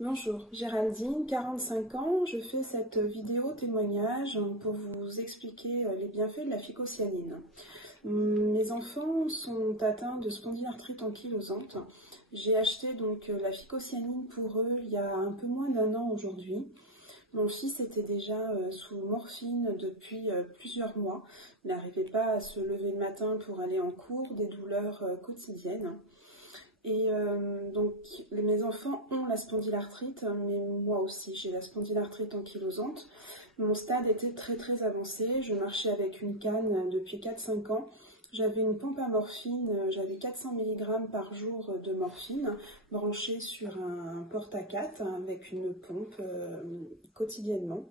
Bonjour, Géraldine, 45 ans. Je fais cette vidéo témoignage pour vous expliquer les bienfaits de la phycocyanine. Mes enfants sont atteints de spondylarthrite ankylosante. J'ai acheté donc la phycocyanine pour eux il y a un peu moins d'un an aujourd'hui. Mon fils était déjà sous morphine depuis plusieurs mois. Il n'arrivait pas à se lever le matin pour aller en cours, des douleurs quotidiennes. Et donc mes enfants ont la spondylarthrite, mais moi aussi j'ai la spondylarthrite ankylosante. Mon stade était très avancé, je marchais avec une canne depuis 4-5 ans. J'avais une pompe à morphine, j'avais 400 mg par jour de morphine branchée sur un porte-à-4 avec une pompe quotidiennement.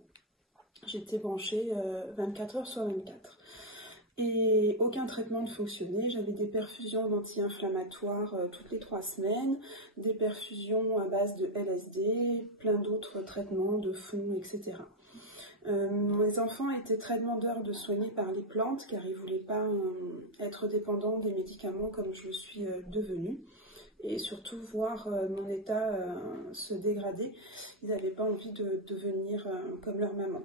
J'étais branchée 24 heures sur 24. Et aucun traitement ne fonctionnait. J'avais des perfusions d'anti-inflammatoires toutes les 3 semaines, des perfusions à base de LSD, plein d'autres traitements de fond, etc. Mes enfants étaient très demandeurs de soigner par les plantes car ils ne voulaient pas être dépendants des médicaments comme je le suis devenue. Et surtout voir mon état se dégrader. Ils n'avaient pas envie de devenir comme leur maman.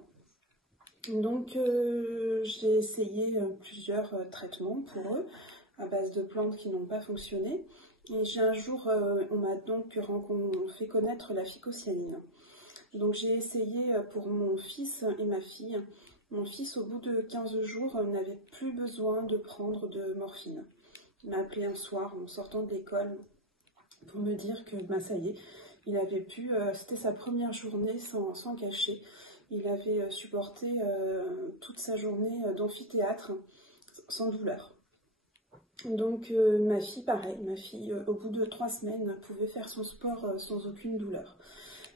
Donc j'ai essayé plusieurs traitements pour eux à base de plantes qui n'ont pas fonctionné. Et un jour, on m'a donc fait connaître la phycocyanine. Donc j'ai essayé pour mon fils et ma fille. Mon fils, au bout de 15 jours, n'avait plus besoin de prendre de morphine. Il m'a appelé un soir en sortant de l'école pour me dire que ça y est, il avait pu, c'était sa première journée sans cacher. Il avait supporté toute sa journée d'amphithéâtre sans douleur. Donc ma fille, pareil, au bout de 3 semaines, pouvait faire son sport sans aucune douleur.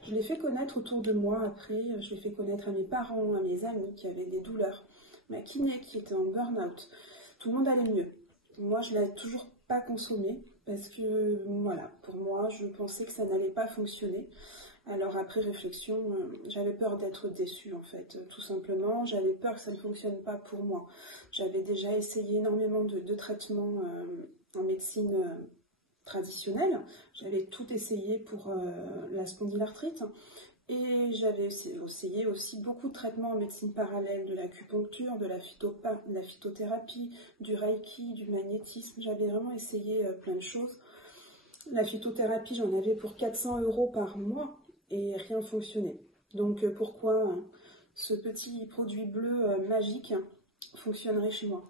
Je l'ai fait connaître autour de moi après, je l'ai fait connaître à mes parents, à mes amis qui avaient des douleurs, ma kiné qui était en burn-out. Tout le monde allait mieux. Moi, je ne l'avais toujours pas consommé parce que, voilà, pour moi, je pensais que ça n'allait pas fonctionner. Alors après réflexion, j'avais peur d'être déçue en fait, tout simplement. J'avais peur que ça ne fonctionne pas pour moi. J'avais déjà essayé énormément de traitements en médecine traditionnelle. J'avais tout essayé pour la spondylarthrite. Et j'avais essayé aussi beaucoup de traitements en médecine parallèle, de l'acupuncture, de la phytothérapie, du reiki, du magnétisme. J'avais vraiment essayé plein de choses. La phytothérapie, j'en avais pour 400 € par mois et rien ne fonctionnait. Donc pourquoi ce petit produit bleu magique fonctionnerait chez moi?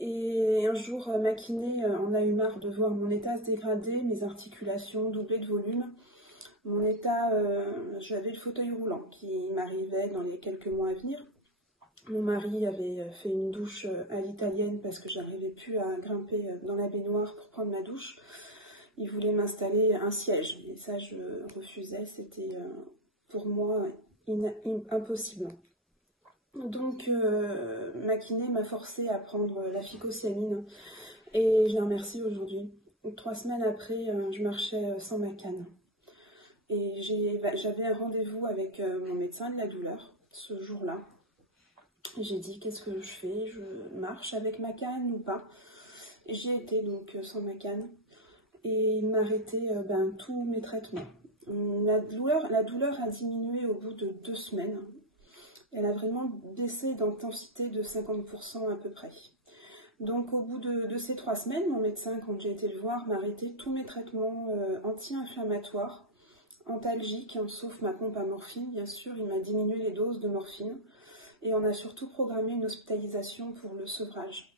Et un jour, ma kiné en a eu marre de voir mon état se dégrader, mes articulations doubler de volume. Mon état, j'avais le fauteuil roulant qui m'arrivait dans les quelques mois à venir. Mon mari avait fait une douche à l'italienne parce que j'arrivais plus à grimper dans la baignoire pour prendre ma douche. Il voulait m'installer un siège et ça je refusais, c'était pour moi impossible. Donc ma kiné m'a forcé à prendre la phycocyanine et je la remercie aujourd'hui. 3 semaines après, je marchais sans ma canne. Et j'avais un rendez-vous avec mon médecin de la douleur ce jour-là. J'ai dit qu'est-ce que je fais, je marche avec ma canne ou pas? Et j'y étais donc sans ma canne. Et il m'a arrêté tous mes traitements. La douleur a diminué au bout de 2 semaines. Elle a vraiment baissé d'intensité de 50% à peu près. Donc au bout de ces 3 semaines, mon médecin, quand j'ai été le voir, m'a arrêté tous mes traitements anti-inflammatoires, antalgiques, sauf ma pompe à morphine, bien sûr. Il m'a diminué les doses de morphine. Et on a surtout programmé une hospitalisation pour le sevrage.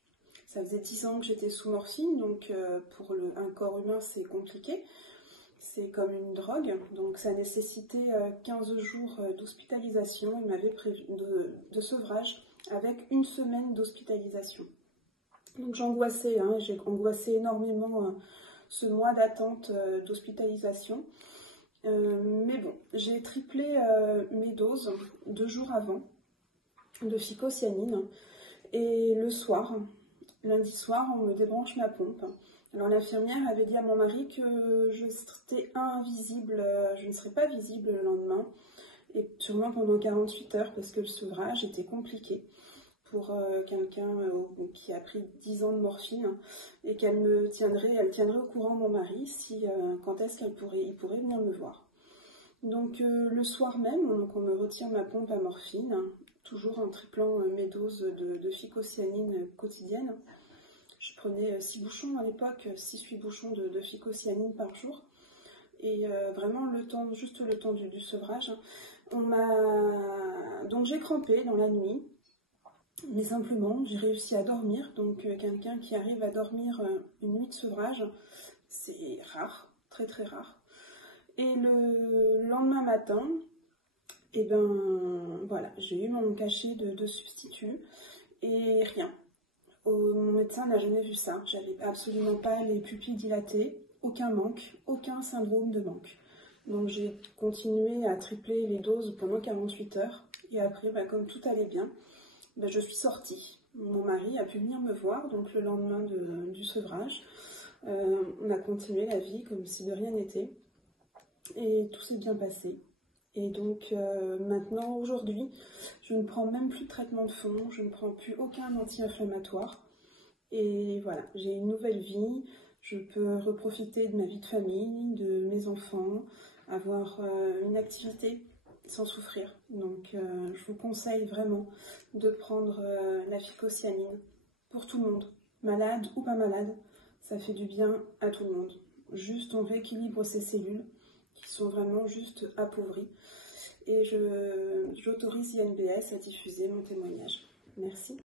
Ça faisait 10 ans que j'étais sous morphine, donc pour un corps humain, c'est compliqué. C'est comme une drogue, donc ça nécessitait 15 jours d'hospitalisation. Il m'avait prévu de sevrage avec 1 semaine d'hospitalisation. Donc j'angoissais, j'ai angoissé énormément ce mois d'attente d'hospitalisation. Mais bon, j'ai triplé mes doses 2 jours avant de phycocyanine. Et le soir, lundi soir, on me débranche ma pompe. Alors l'infirmière avait dit à mon mari que j'étais invisible, je ne serais pas visible le lendemain, et sûrement pendant 48 heures, parce que le sevrage était compliqué pour quelqu'un qui a pris 10 ans de morphine, et elle tiendrait au courant mon mari quand est-ce qu'il pourrait venir me voir. Donc le soir même, donc on me retire ma pompe à morphine, toujours en triplant mes doses de phycocyanine quotidiennes. Je prenais 6 bouchons à l'époque, 6-8 bouchons de phycocyanine par jour. Et vraiment juste le temps du sevrage. Donc j'ai crampé dans la nuit, mais simplement j'ai réussi à dormir. Donc quelqu'un qui arrive à dormir une nuit de sevrage, c'est rare, très très rare. Et le lendemain matin, et ben voilà, j'ai eu mon cachet de substitut et rien. Mon médecin n'a jamais vu ça. J'avais absolument pas les pupilles dilatées, aucun manque, aucun syndrome de manque. Donc j'ai continué à tripler les doses pendant 48 heures. Et après, comme tout allait bien, je suis sortie. Mon mari a pu venir me voir, donc le lendemain du sevrage. On a continué la vie comme si de rien n'était. Et tout s'est bien passé. Et donc maintenant, aujourd'hui, je ne prends même plus de traitement de fond, je ne prends plus aucun anti-inflammatoire. Et voilà, j'ai une nouvelle vie, je peux reprofiter de ma vie de famille, de mes enfants, avoir une activité sans souffrir. Donc je vous conseille vraiment de prendre la phycocyanine pour tout le monde, malade ou pas malade, ça fait du bien à tout le monde. Juste on rééquilibre ces cellules qui sont vraiment juste appauvries. Et j'autorise INBS à diffuser mon témoignage. Merci.